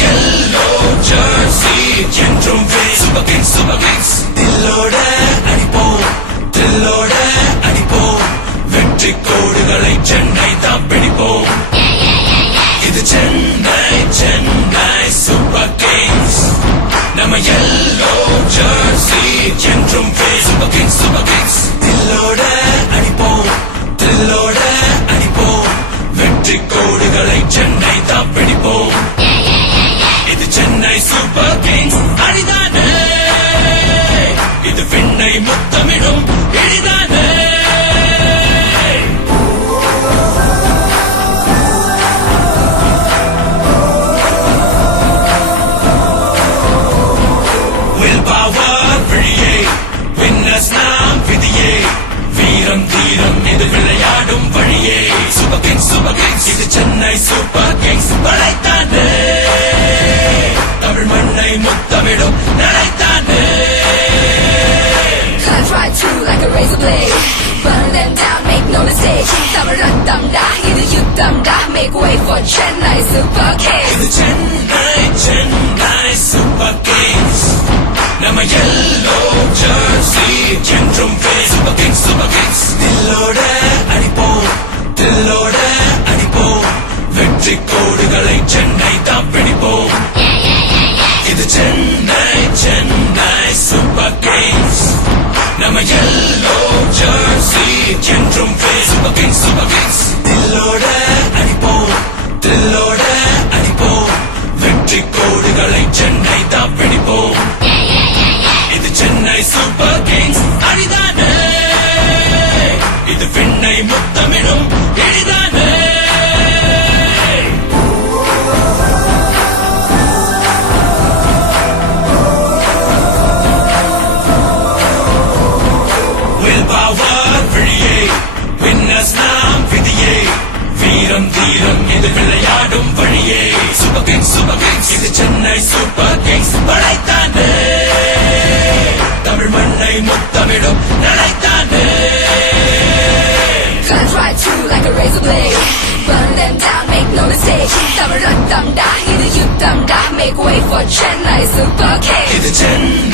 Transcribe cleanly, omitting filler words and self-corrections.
yellow jersey என்றும் super Kings super Kings தில்லோட அடிப்போம் தில்லோட அடிப்போம் வெற்றி கோடுகளை சென்னை தான் பிடிப்போம் இது சென்னை சென்னை சூப்பர் கிங்ஸ் நம்ம yellow jersey என்றும் சூப்பர் கிங்ஸ் சூப்பர் கிங்ஸ் தில்லோட அடிப்போம் தில்லோட அடிப்போம் வெற்றி கோடுகளை சென்னை தான் பிடிப்போம் இது சென்னை சூப்பர் கிங்ஸ் அடிதானே இது விண்ணை முத்தமிடும் இடிதானே Will power விழியே வின்னர்ஸ் நாம் விதியே வீரம் தீரம் இது விளையாடும் வழியே சூப்பர் கிங்ஸ் இது சென்னை சூப்பர் கிங்ஸ் படைத்தானே தமிழ் மண்ணை முத்தமிடும் நடைத்தானே Cut right through like a razor blade. Burn them down, make no mistake. Tamil Rattam da, idu Yuddham da. Make way for Chennai Super Kings. இது சென்னை சென்னை சூப்பர் கிங்ஸ் நம்ம yellow jersey என்றும் super Kings super Kings தில்லோட அடிப்போம் தில்லோட அடிப்போம் வெற்றி கோடுகளை சென்னை தான் பிடிப்போம் இது சென்னை சென்னை சூப்பர் கிங்ஸ் நம்ம yellow jersey என்றும் சூப்பர் கிங்ஸ் சூப்பர் கிங்ஸ் தில்லோட அடிப்போம் தில்லோட அடிப்போம் வெற்றி கோடுகளை சென்னை தான் பிடிப்போம் இது சென்னை சூப்பர் கிங்ஸ் அடிதானே இது விண்ணை முத்தமிடும் இடிதானே Will power விழியே வின்னர்ஸ் நாம் விதியே வீரம் தீரம் இது விளையாடும் வழியே சூப்பர் கிங்ஸ் இது சென்னை சூப்பர் கிங்ஸ் படைத்தானே தமிழ் மண்ணை முத்தமிடும் நடைத்தானே Cut right through like a razor blade. Burn them down, make no mistake. Tamil Rattam da, idu Yuddham da. Make way for Chennai Super Kings. இது சென்னை